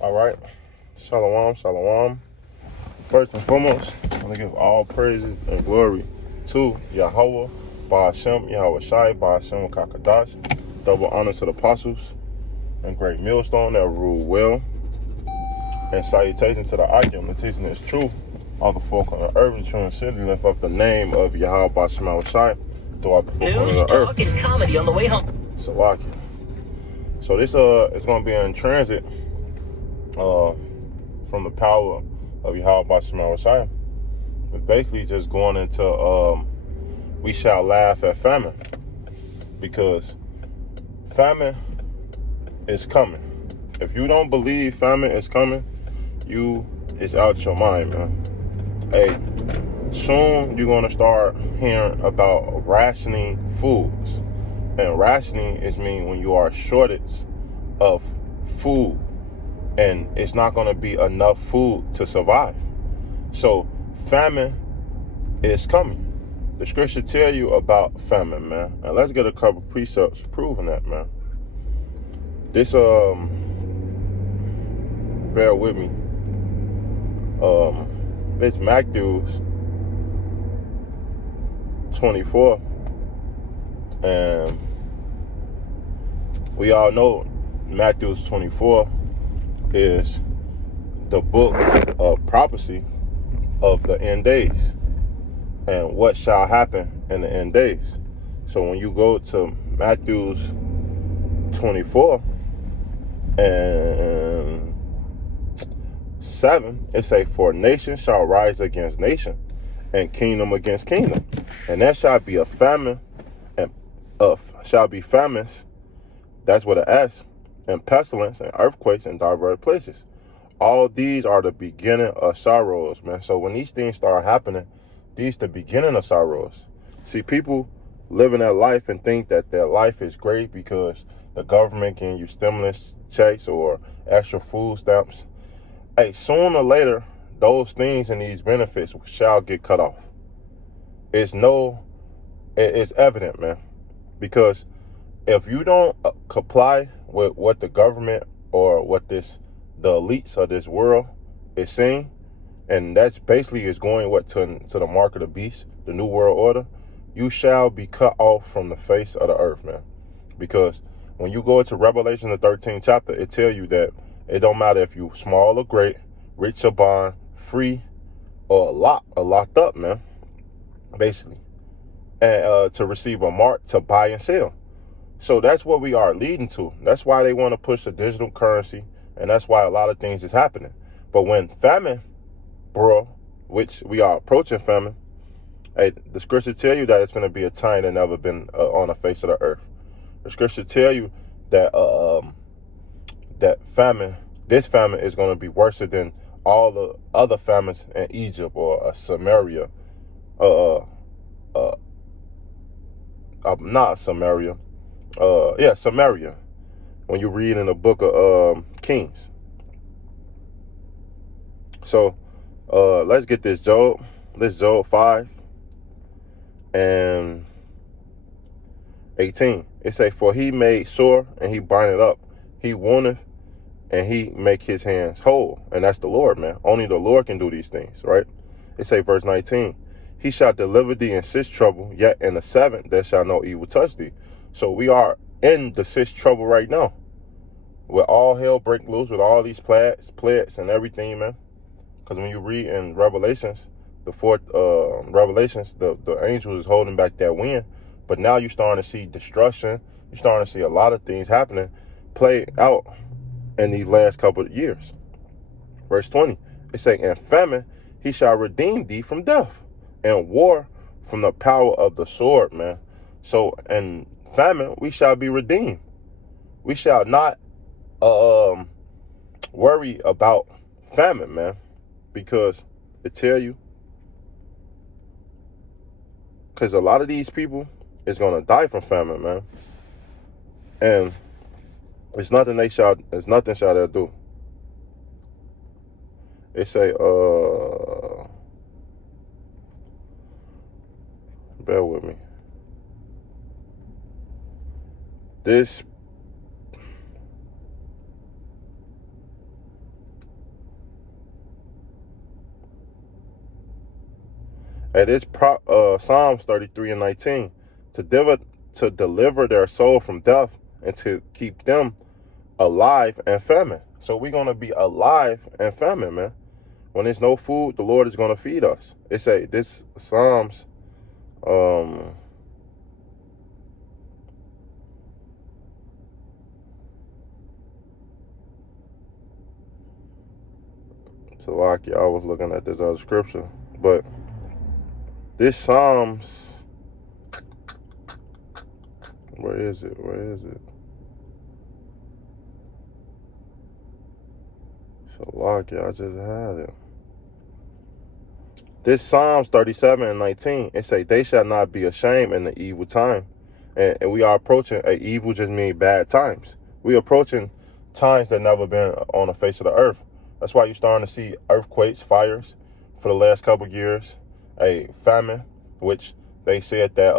All right. Shalom, shalom. First and foremost, I want to give all praises and glory to Yahweh, Ba'ashem, Yahweh Shai, Ba'ashem, Kakadash. Double honor to the apostles and great millstone that rule well. And salutation to the Akim, the teaching is true. All the folk on the earth and true and city lift up the name of Yahweh, Ba'ashem, Yahweh Shai throughout the folk on the earth. Talk and comedy on the way home. Salaki. So this is going to be in transit from the power of Yahweh Ba'ashem Yahweh Shai. It's basically just going into we shall laugh at famine, because famine is coming. If you don't believe famine is coming, you is out your mind, man. Hey, soon you're going to start hearing about rationing foods. And rationing is mean when you are shortage of food and it's not going to be enough food to survive. So famine is coming. The scripture tell you about famine, man. And let's get a couple precepts proving that, man. This bear with me. It's Matthews 24, and we all know Matthews 24 is the book of prophecy of the end days and what shall happen in the end days. So when you go to Matthews 24 and 7, it say, for nation shall rise against nation and kingdom against kingdom, and there shall be a famine, and shall be famines, that's what it asks, and pestilence and earthquakes in diverse places. All these are the beginning of sorrows, man. So when these things start happening, these the beginning of sorrows. See, people living their life and think that their life is great because the government can use stimulus checks or extra food stamps. Hey, sooner or later, those things and these benefits shall get cut off. It's evident, man. Because if you don't comply with what the government or what the elites of this world is saying, and that's basically is going to the mark of the beast, the new world order, you shall be cut off from the face of the earth, man. Because when you go into Revelation, the 13th chapter, it tells you that it don't matter if you small or great, rich or bond, free or locked up, man, basically. And to receive a mark to buy and sell. So that's what we are leading to. That's why they want to push the digital currency, and that's why a lot of things is happening. But when famine, bro, which we are approaching famine, hey, the scripture tell you that it's going to be a time that never been on the face of the earth. The scripture tell you that this famine is going to be worse than all the other famines in Egypt or Samaria, not Samaria, Samaria. When you read in the book of Kings. So let's get this Job. This Job 5 and 18. It say, for he made sore and he bind it up. He woundeth and he make his hands whole. And that's the Lord, man. Only the Lord can do these things, right? It say verse 19. He shall deliver thee in six trouble, yet in the seventh there shall no evil touch thee. So we are in the sixth trouble right now. With all hell break loose, with all these plagues and everything, man. Because when you read in Revelations, the fourth Revelations, the angel is holding back that wind. But now you're starting to see destruction. You're starting to see a lot of things happening, play out in these last couple of years. Verse 20, it say, in famine he shall redeem thee from death, and war from the power of the sword, man. So in famine we shall be redeemed. We shall not worry about famine, man, because it tell you, because a lot of these people is gonna die from famine, man, and it's nothing shall they do. It say bear with me. This It is Psalms 33:19 to deliver their soul from death and to keep them alive and famine. So we're gonna be alive and famine, man. When there's no food, the Lord is gonna feed us. It say this Psalms Salaki, I was looking at this other scripture, but this Psalms, where is it? Salaki, I just had it. This Psalms 37:19, it say, they shall not be ashamed in the evil time. And we are approaching, evil just mean bad times. We approaching times that never been on the face of the earth. That's why you're starting to see earthquakes, fires for the last couple of years, a famine, which they said that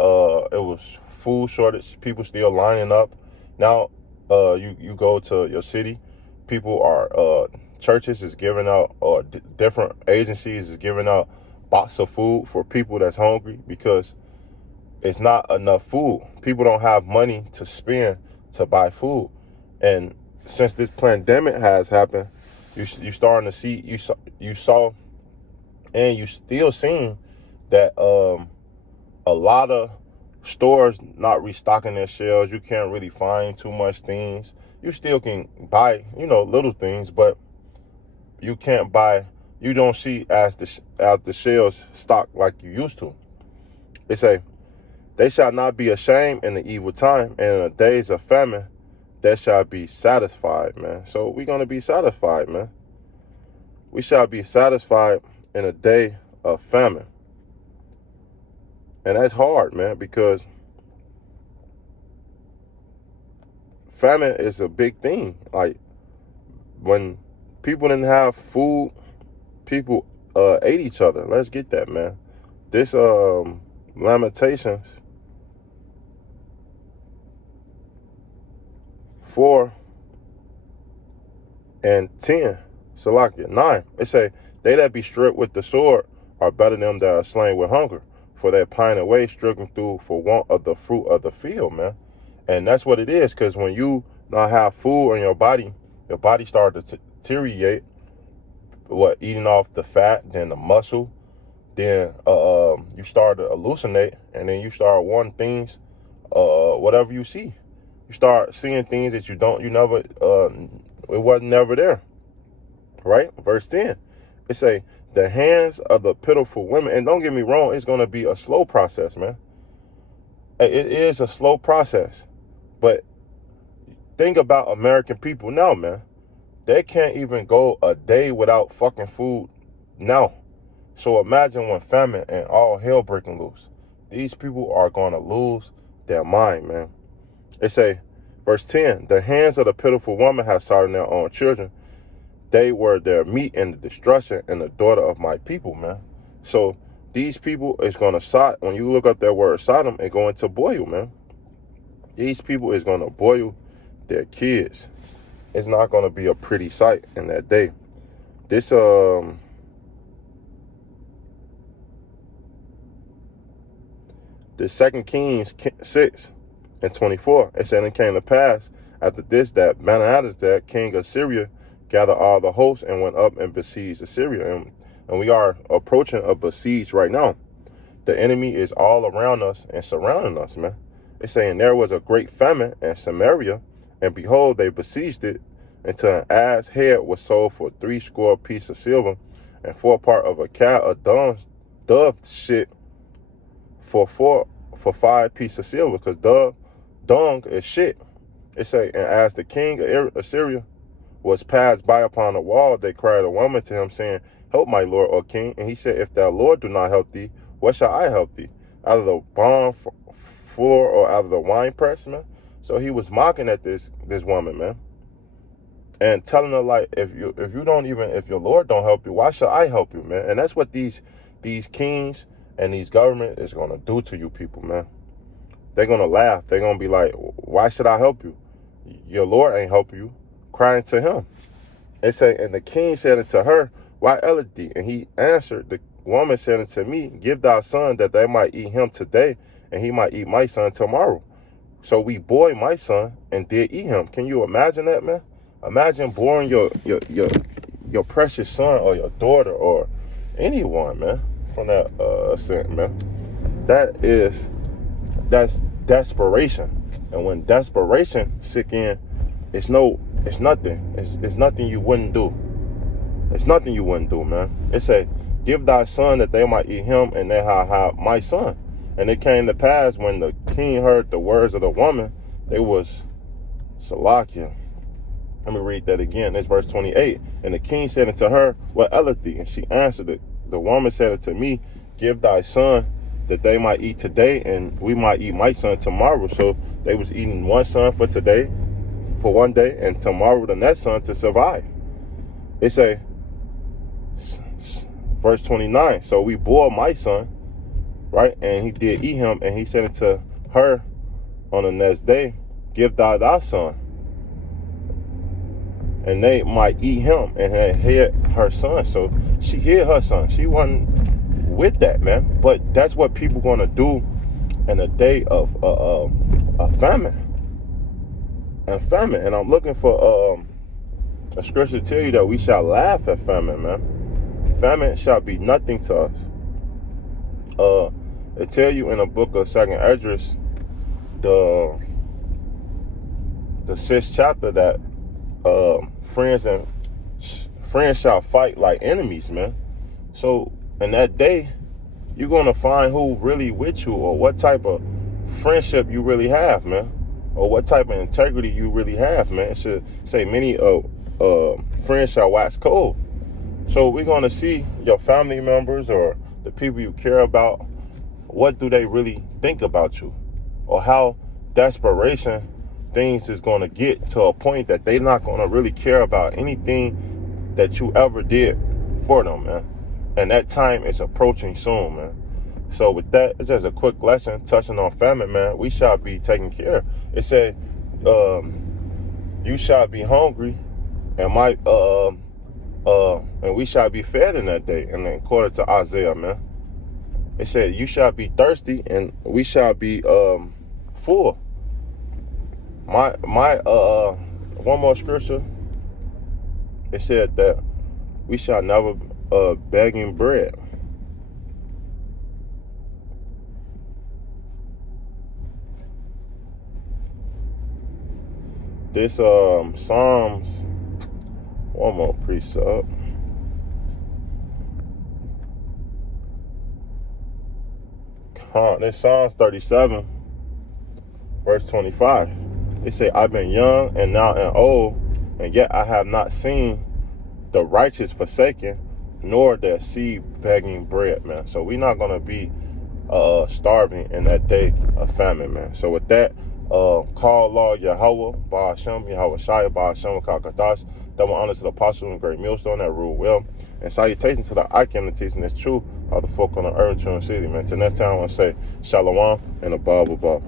it was food shortage, people still lining up. Now you go to your city, people are churches is giving out, or different agencies is giving out box of food for people that's hungry because it's not enough food. People don't have money to spend to buy food. And since this pandemic has happened, you starting to see, you saw and you still seeing that a lot of stores not restocking their shelves. You can't really find too much things. You still can buy, little things, but you can't buy, you don't see as the shelves stocked like you used to. They say, they shall not be ashamed in the evil time, and in the days of famine, they shall be satisfied, man. So we're going to be satisfied, man. We shall be satisfied in a day of famine. And that's hard, man, because famine is a big thing. Like, when people didn't have food, people ate each other. Let's get that, man. This Lamentations 4:10, Salakia 9. It say, they that be stripped with the sword are better than them that are slain with hunger, for they pine away, stricken through for want of the fruit of the field, man. And that's what it is, because when you not have food in your body starts to deteriorate. Eating off the fat, then the muscle, then you start to hallucinate, and then you start wanting things, whatever you see. You start seeing things that you never, it wasn't never there, right? Verse 10, it say, the hands of the pitiful women, and don't get me wrong, it's going to be a slow process, man. It is a slow process, but think about American people now, man. They can't even go a day without fucking food now. So imagine when famine and all hell breaking loose. These people are going to lose their mind, man. They say, verse 10, the hands of the pitiful woman have sought their own children. They were their meat in the destruction, and the daughter of my people, man. So these people is going to when you look up that word Sodom, it's going to boil, man. These people is going to boil their kids. It's not going to be a pretty sight in that day. This the 2 Kings 6:24. It said, it came to pass after this that Benhadad, king of Syria, gathered all the hosts and went up and besieged Assyria. And we are approaching a besiege right now. The enemy is all around us and surrounding us, man. It's saying there was a great famine in Samaria, and behold, they besieged it until an ass head was sold for 70 pieces of silver, and 4 part of a cow, a dove shit for 5 pieces of silver, because dung is shit. It say, and as the king of Assyria was passed by upon the wall, they cried a woman to him, saying, help my lord, O king. And he said, if thou Lord do not help thee, what shall I help thee? Out of the barn floor or out of the wine press, man? So he was mocking at this woman, man, and telling her, like, if your Lord don't help you, why should I help you, man? And that's what these kings and these government is gonna do to you people, man. They're gonna laugh. They're gonna be like, why should I help you? Your Lord ain't help you. Crying to him. It say, and the king said unto her, why elleth thee? And he answered woman said unto me, give thy son that they might eat him today, and he might eat my son tomorrow. So we bore my son and did eat him. Can you imagine that, man? Imagine boring your precious son or your daughter or anyone, man, from that scent, man. That's desperation. And when desperation sick in, it's nothing. It's nothing you wouldn't do. It's nothing you wouldn't do, man. It say, give thy son that they might eat him, and they have my son. And it came to pass when the king heard the words of the woman, they was Salakia. Let me read that again. It's verse 28. And the king said unto her, what aileth thee? And she answered it. The woman said unto me, give thy son that they might eat today, and we might eat my son tomorrow. So they was eating one son for today, for one day, and tomorrow the next son to survive. It say, verse 29, so we bore my son, right? And he did eat him, and he said unto her on the next day, give thou thy son, and they might eat him, and had hid her son. So she hid her son. She wasn't with that, man. But that's what people gonna do in a day of a famine. And I'm looking for a scripture to tell you that we shall laugh at famine, man. Famine shall be nothing to us. It tell you in the book of 2nd Esdras, the 6th chapter, that friends shall fight like enemies, man. So in that day, you're gonna find who really with you, or what type of friendship you really have, man, or what type of integrity you really have, man. It should say many friends shall wax cold. So we're gonna see your family members or the people you care about. What do they really think about you, or how desperation things is going to get to a point that they're not going to really care about anything that you ever did for them, man. And that time is approaching soon, man. So with that, it's just a quick lesson touching on famine, man. We shall be taken care of. It said, you shall be hungry, and and we shall be fed in that day. And then according to Isaiah, man, it said, you shall be thirsty, and we shall be full. My one more scripture. It said that we shall never begging bread. This Psalms, one more precept. This Psalms 37, verse 25. They say, I've been young and now am old, and yet I have not seen the righteous forsaken, nor their seed begging bread, man. So we're not going to be starving in that day of famine, man. So with that, call Lord Yahweh, Ba'ashem, Yahweh Shai, Ba'ashem, Kakatash, double honor to the apostle and great millstone that rule well, and salutations to the I came to teaching that's true of the folk on the earth, true and city, man. Till next time, I want to say Shalom and above.